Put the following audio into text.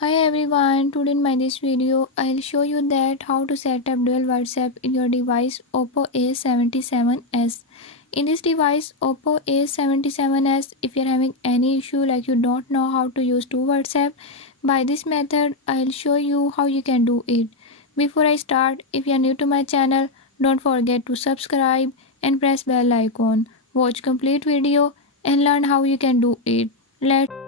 Hi everyone, today in my this video I'll show you that how to set up dual WhatsApp in your device Oppo A77s. In this device Oppo A77s, if you're having any issue like you don't know how to use two WhatsApp, by this method I'll show you how you can do it. Before I start, if you're new to my channel, don't forget to subscribe and press bell icon. Watch complete video and learn how you can do it. Let's